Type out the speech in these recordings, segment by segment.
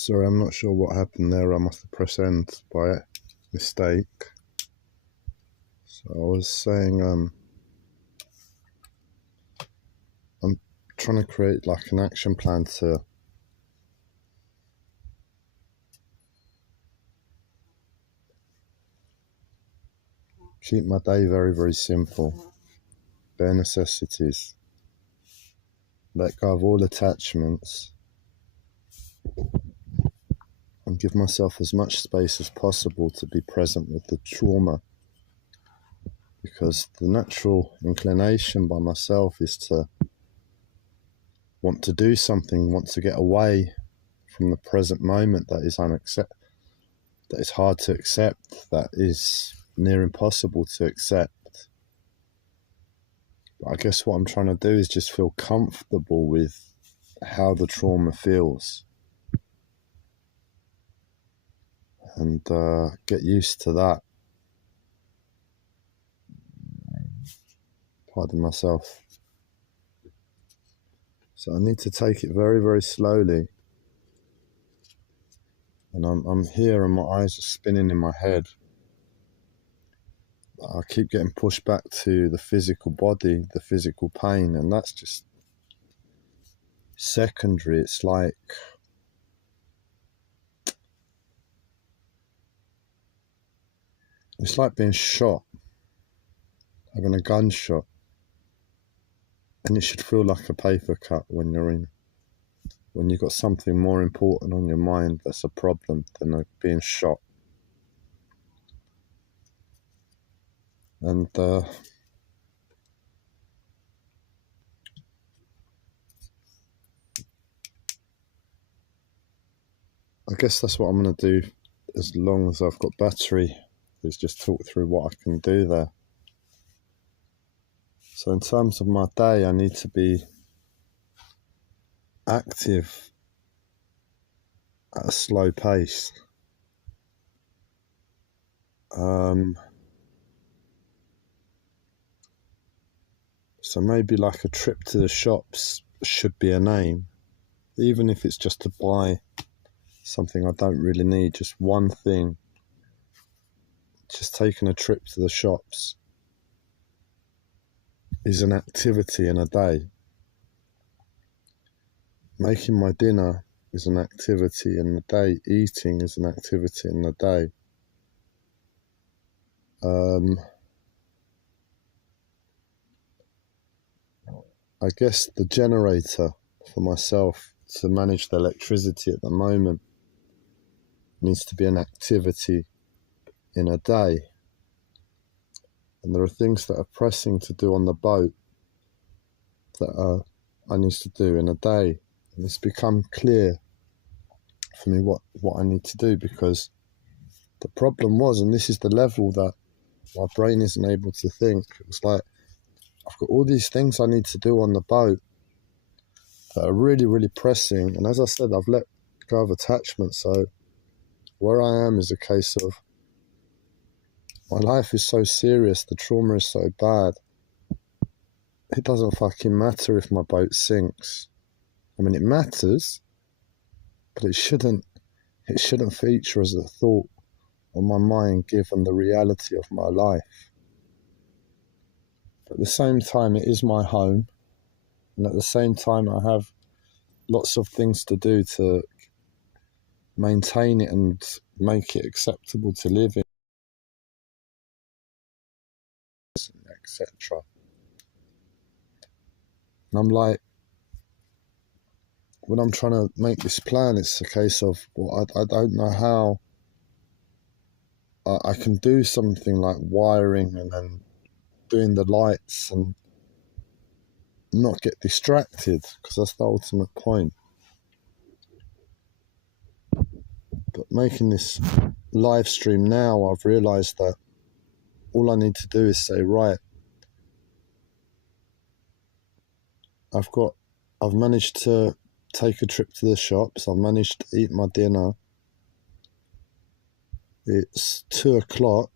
Sorry, I'm not sure what happened there. I must have pressed end by mistake. So I was saying, I'm trying to create like an action plan to keep my day very, very simple. Bare necessities. Let go of all attachments. And give myself as much space as possible to be present with the trauma. Because the natural inclination by myself is to want to do something, want to get away from the present moment that is hard to accept, that is near impossible to accept. But I guess what I'm trying to do is just feel comfortable with how the trauma feels. And get used to that. Pardon myself. So I need to take it very, very slowly. And I'm here and my eyes are spinning in my head. I keep getting pushed back to the physical body, the physical pain, and that's just secondary. It's like being shot, having a gunshot. And it should feel like a paper cut when you've got something more important on your mind that's a problem than being shot. And I guess that's what I'm going to do as long as I've got battery, is just talk through what I can do there. So in terms of my day, I need to be active at a slow pace. So maybe like a trip to the shops should be a name, even if it's just to buy something I don't really need, just one thing. Just taking a trip to the shops is an activity in a day. Making my dinner is an activity in the day. Eating is an activity in the day. I guess the generator for myself to manage the electricity at the moment needs to be an activity in a day. And there are things that are pressing to do on the boat that I need to do in a day. And it's become clear for me what I need to do, because the problem was, and this is the level that my brain isn't able to think, it was like, I've got all these things I need to do on the boat that are really, really pressing. And as I said, I've let go of attachment. So where I am is a case of my life is so serious, the trauma is so bad. It doesn't fucking matter if my boat sinks. I mean, it matters, but it shouldn't feature as a thought on my mind given the reality of my life. But at the same time, it is my home. And at the same time, I have lots of things to do to maintain it and make it acceptable to live in, etc. And I'm like, when I'm trying to make this plan, it's a case of, well, I don't know how I can do something like wiring and then doing the lights and not get distracted, because that's the ultimate point. But making this live stream now, I've realised that all I need to do is say, right, I've managed to take a trip to the shops, I've managed to eat my dinner, it's 2:00,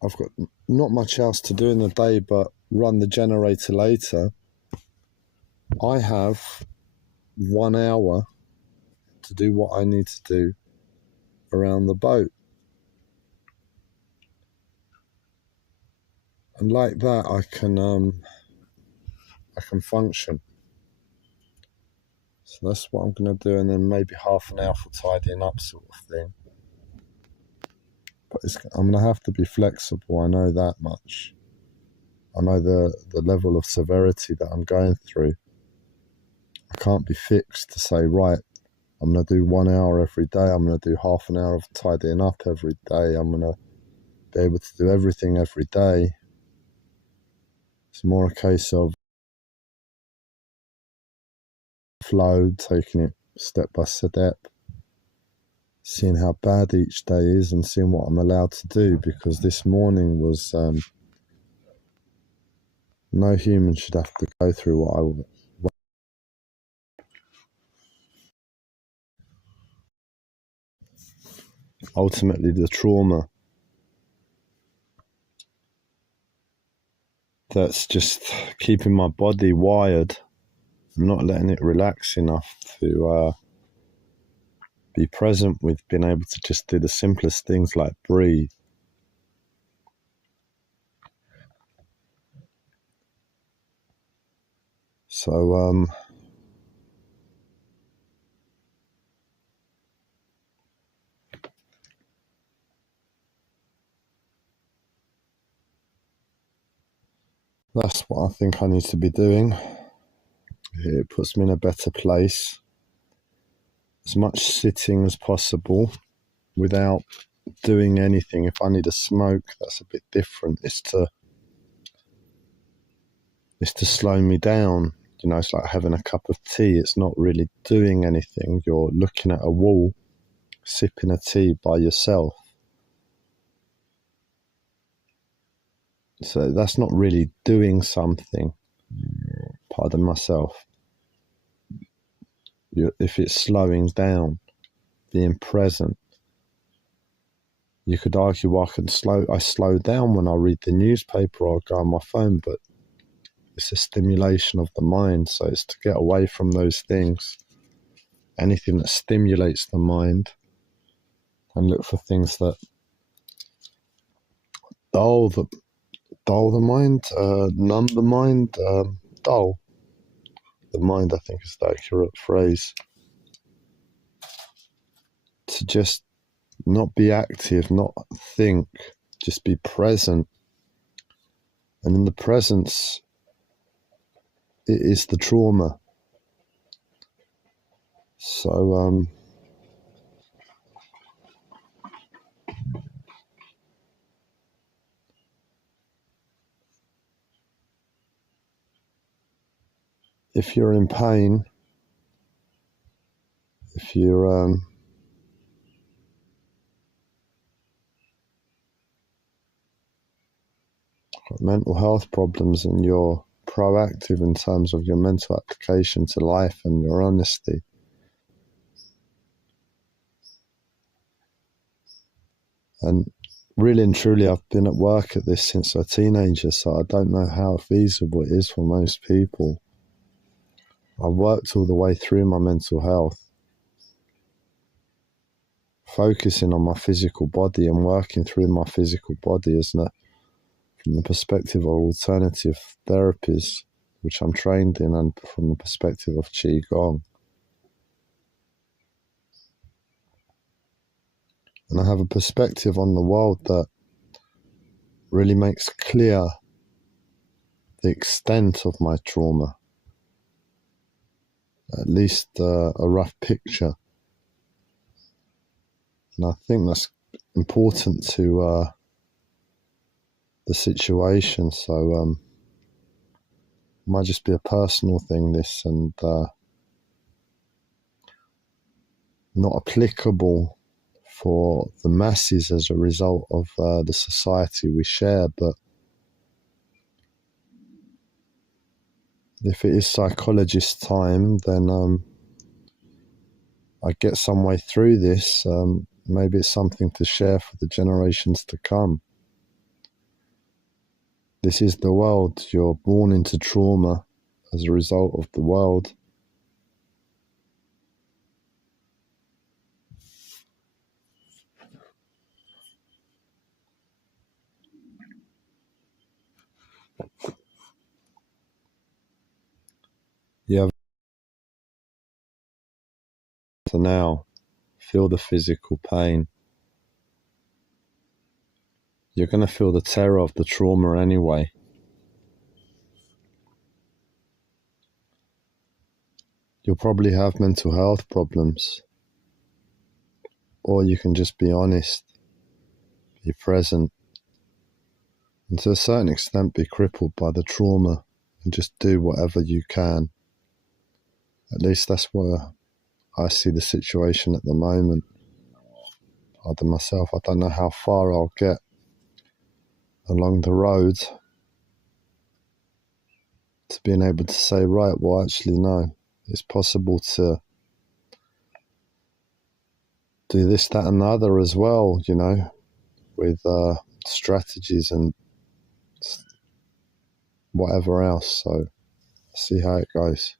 I've got not much else to do in the day but run the generator later. I have 1 hour to do what I need to do around the boat. And like that, I can function. So that's what I'm going to do, and then maybe half an hour for tidying up, sort of thing. But I'm going to have to be flexible. I know that much. I know the level of severity that I'm going through. I can't be fixed to say, right, I'm going to do 1 hour every day. I'm going to do half an hour of tidying up every day. I'm going to be able to do everything every day. It's more a case of flow, taking it step by step, seeing how bad each day is and seeing what I'm allowed to do, because this morning was no human should have to go through what I would. Ultimately, the trauma that's just keeping my body wired, not letting it relax enough to be present with being able to just do the simplest things like breathe. So that's what I think I need to be doing. It puts me in a better place. As much sitting as possible without doing anything. If I need a smoke, that's a bit different. It's to slow me down. You know, it's like having a cup of tea. It's not really doing anything. You're looking at a wall, sipping a tea by yourself. So that's not really doing something. Pardon myself. If it's slowing down, being present, you could argue I slow down when I read the newspaper or I go on my phone, but it's a stimulation of the mind. So it's to get away from those things, anything that stimulates the mind, and look for things that dull the mind, numb the mind, dull the mind, I think is the accurate phrase. To just not be active, not think, just be present. And in the presence, it is the trauma. So if you're in pain, if you're got mental health problems and you're proactive in terms of your mental application to life and your honesty, and really and truly, I've been at work at this since a teenager, so I don't know how feasible it is for most people. I've worked all the way through my mental health, focusing on my physical body and working through my physical body from the perspective of alternative therapies, which I'm trained in, and from the perspective of Qigong. And I have a perspective on the world that really makes clear the extent of my trauma, at least a rough picture. And I think that's important to the situation. So it might just be a personal thing, this, and not applicable for the masses as a result of the society we share. But if it is Psychologist Time, then I get some way through this. Maybe it's something to share for the generations to come. This is the world. You're born into trauma as a result of the world. now, feel the physical pain. You're going to feel the terror of the trauma anyway. You'll probably have mental health problems. Or you can just be honest, be present, and to a certain extent be crippled by the trauma and just do whatever you can. At least that's where I see the situation at the moment. Myself, I don't know how far I'll get along the road to being able to say, right, well, actually, no, it's possible to do this, that, and the other as well, you know, with strategies and whatever else. So, see how it goes.